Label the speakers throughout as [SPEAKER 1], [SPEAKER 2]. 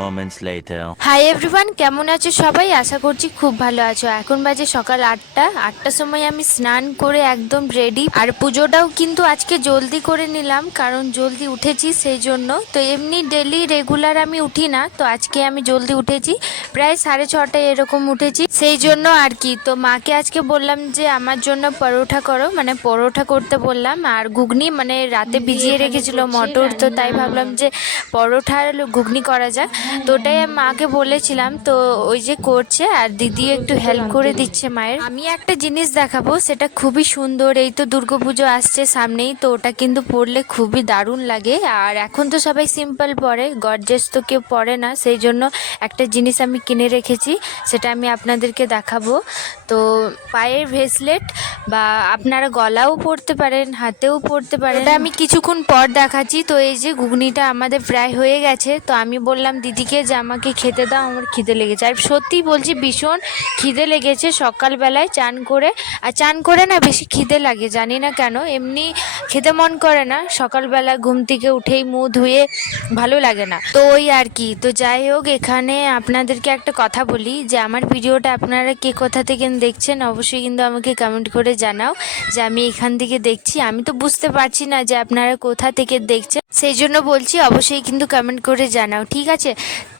[SPEAKER 1] Moments later.
[SPEAKER 2] Hi everyone কেমন আছো সবাই? আশা করছি খুব ভালো আছো। এখন বাজে সকাল আটটা। আটটার সময় আমি স্নান করে একদম রেডি আর পুজোটাও কিন্তু আজকে জলদি করে নিলাম, কারণ জলদি উঠেছি সেই জন্য। তো এমনি ডেলি রেগুলার আমি উঠি না, তো আজকে আমি জলদি উঠেছি। প্রায় সাড়ে ছটায় এরকম উঠেছি। সেই জন্য আর কি, তো মাকে আজকে বললাম যে আমার জন্য পরোটা করো। মানে পরোটা করতে বললাম, আর ঘুগনি মানে রাতে ভিজিয়ে রেখেছিল মটর। তো তাই ভাবলাম যে পরোটা আর ঘুগনি করা যাক। তো ওটাই আমি মাকে বলেছিলাম তো ওই যে করছে আর দিদিও একটু হেল্প করে দিচ্ছে মায়ের। আমি একটা জিনিস দেখাবো সেটা খুবই সুন্দর এই তো দুর্গাপুজো আসছে সামনেই তো ওটা কিন্তু পরলে খুবই দারুণ লাগে। আর এখন তো সবাই সিম্পল পরে গর্জেস তো কেউ পরে না সেই জন্য একটা জিনিস আমি কিনে রেখেছি সেটা আমি আপনাদেরকে দেখাবো। তো পায়ের ভেসলেট বা আপনারা গলাও পরতে পারেন হাতেও পরতে পারেন। এটা আমি কিছুক্ষণ পর দেখাচ্ছি তো এই যে ঘুগনিটা আমাদের প্রায় হয়ে গেছে তো আমি বললাম দিদিকে যে আমাকে খেতে দাও, আমার খিদে লেগেছে। আর সত্যি বলছি, ভীষণ খিদে লেগেছে সকালবেলায় চান করে। আর চান করে না, বেশি খিদে লাগে, জানি না কেন। এমনি খেতে মন করে না, সকালবেলা ঘুম থেকে উঠেই মুখ ধুয়ে ভালো লাগে না। তো ওই আর কি, তো যাই হোক, এখানে আপনাদেরকে একটা কথা বলি, যে আমার ভিডিওটা আপনারা কে কোথা থেকে দেখছেন, অবশ্যই কিন্তু আমাকে কমেন্ট করে জানাও, যে আমি এখান থেকে দেখছি। আমি তো বুঝতে পারছি না যে আপনারা কোথা থেকে দেখছেন। সেই জন্য বলছি অবশ্যই কিন্তু কমেন্ট করে জানাও, ঠিক আছে?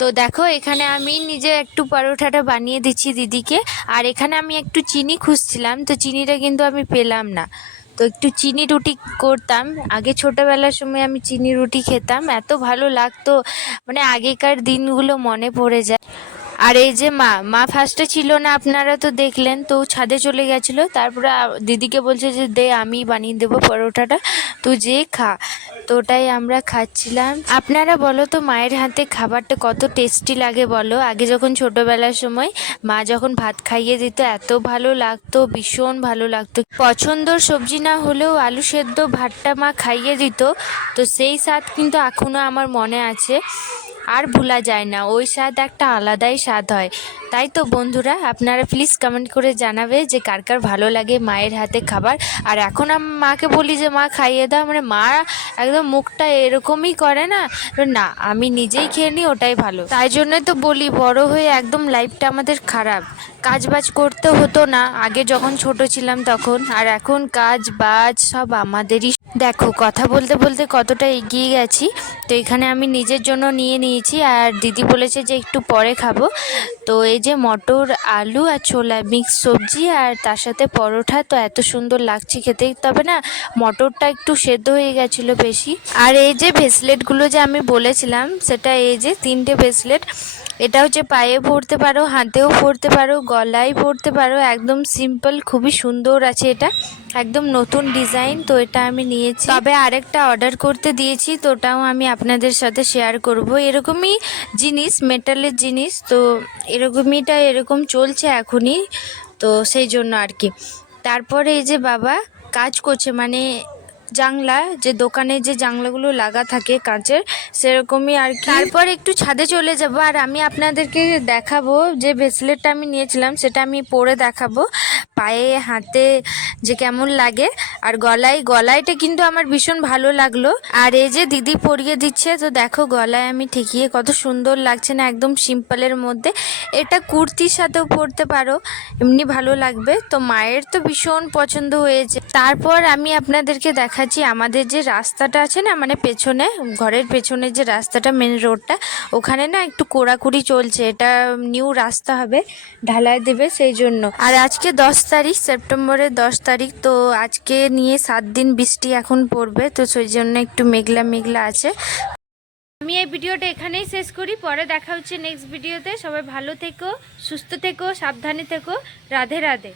[SPEAKER 2] তো দেখো, এখানে আমি নিজে একটু পরোটাটা বানিয়ে দিচ্ছি দিদিকে, আর এখানে আমি একটু চিনি খুঁজছিলাম, তো চিনিটা কিন্তু আমি পেলাম না। তো একটু চিনি রুটি করতাম, আগে ছোটোবেলার সময় আমি চিনি রুটি খেতাম, এত ভালো লাগতো মানে আগেকার দিনগুলো মনে পড়ে যায়। আর এই যে মা মা ফার্স্টে ছিল না, আপনারা তো দেখলেন, তো ছাদে চলে গেছিল, তারপরে দিদিকে বলছে যে দে আমি বানিয়ে দেবো পরোটাটা তুই যে খা। তো ওটাই আমরা খাচ্ছিলাম। আপনারা বলো তো মায়ের হাতে খাবারটা কত টেস্টি লাগে বলো? আগে যখন ছোটোবেলার সময় মা যখন ভাত খাইয়ে দিত, এত ভালো লাগতো, ভীষণ ভালো লাগতো। পছন্দর সবজি না হলেও আলু সেদ্ধ ভাতটা মা খাইয়ে দিত। তো সেই স্বাদ কিন্তু এখনও আমার মনে আছে। আর ভোলা যায় না, ওই স্বাদ একটা আলাদাই স্বাদ হয়। তাই তো বন্ধুরা, আপনারা প্লিজ কমেন্ট করে জানাবে যে কার কার ভালো লাগে মায়ের হাতে খাবার। আর এখন আমি মাকে বলি যে, মা, খাইয়ে দাও। মানে মা একদম মুখটা এরকমই করে না? না, আমি নিজেই খেয়ে নিই, ওটাই ভালো। তাই জন্য তো বলি, বড় হয়ে একদম লাইফটা আমাদের খারাপ। কাজ বাজ করতে হতো না, আগে যখন ছোট ছিলাম তখন। আর এখন কাজ, বাজ সব আমাদেরই। দেখো, কথা বলতে বলতে কতটা এগিয়ে গেছি। তো এখানে আমি নিজের জন্য নিয়ে নিয়ে নিয়েছি আর দিদি বলেছে যে একটু পরে খাব। তো এই যে মটর আলু আর ছোলা মিক্স সবজি আর তার সাথে পরোঠা তো এত সুন্দর লাগছে খেতে। তবে না, মটরটা একটু সেদ্ধ হয়ে গেছিল বেশি। আর এই যে ভেসলেটগুলো যে আমি বলেছিলাম, সেটা এই যে তিনটে ভেসলেট এটা হচ্ছে পায়ে পরতে পারো, হাতেও পরতে পারো, গলায় পরতে পারো, একদম সিম্পল খুবই সুন্দর আছে এটা, একদম নতুন ডিজাইন তো এটা আমি নিয়েছি। তবে আরেকটা অর্ডার করতে দিয়েছি, তো ওটাও আমি আপনাদের সাথে শেয়ার করব। এরকমই জিনিস মেটালের জিনিস, তো এরকমইটা এরকম চলছে এখনই, তো সেই জন্য আর কি। তারপরে এই যে বাবা, কাজ করছে মানে জাংলা, যে দোকানে যে জাংলাগুলো লাগা থাকে কাঁচের, সেরকমই আর তারপর একটু ছাদে চলে যাব, আর আমি আপনাদেরকে দেখাবো যে ব্রেসলেটটা আমি নিয়েছিলাম, সেটা আমি পরে দেখাবো। পায়ে, হাতে যে কেমন লাগে, আর গলায়, গলায়টা কিন্তু আমার ভীষণ ভালো লাগল। আর এই যে দিদি পরিয়ে দিচ্ছে, তো দেখো গলায় আমি ঠেকিয়ে কত সুন্দর লাগছে না, একদম সিম্পলের মধ্যে। এটা কুর্তির সাথেও পরতে পারো, এমনি ভালো লাগবে। তো মায়ের তো ভীষণ পছন্দ হয়েছে। তারপর আমি আপনাদেরকে দেখাচ্ছি আমাদের যে রাস্তাটা আছে না মানে পেছনে, ঘরের পেছনে যে রাস্তাটা মেন রোডটা ওখানে না একটু কোড়াকুড়ি চলছে। এটা নিউ রাস্তা হবে, ঢালাই দেবে সেই জন্য। আর আজকে দশ তারিখ, সেপ্টেম্বরের দশ তারিখ, তো আজকে নিয়ে সাত দিন বৃষ্টি এখন পড়বে, তো সেই জন্য একটু মেঘলা মেঘলা আছে। আমি এই ভিডিওটা এখানেই শেষ করি, পরে দেখা হচ্ছে নেক্সট ভিডিওতে সবাই ভালো থেকো, সুস্থ থেকো, সাবধানে থেকো। রাধে রাধে।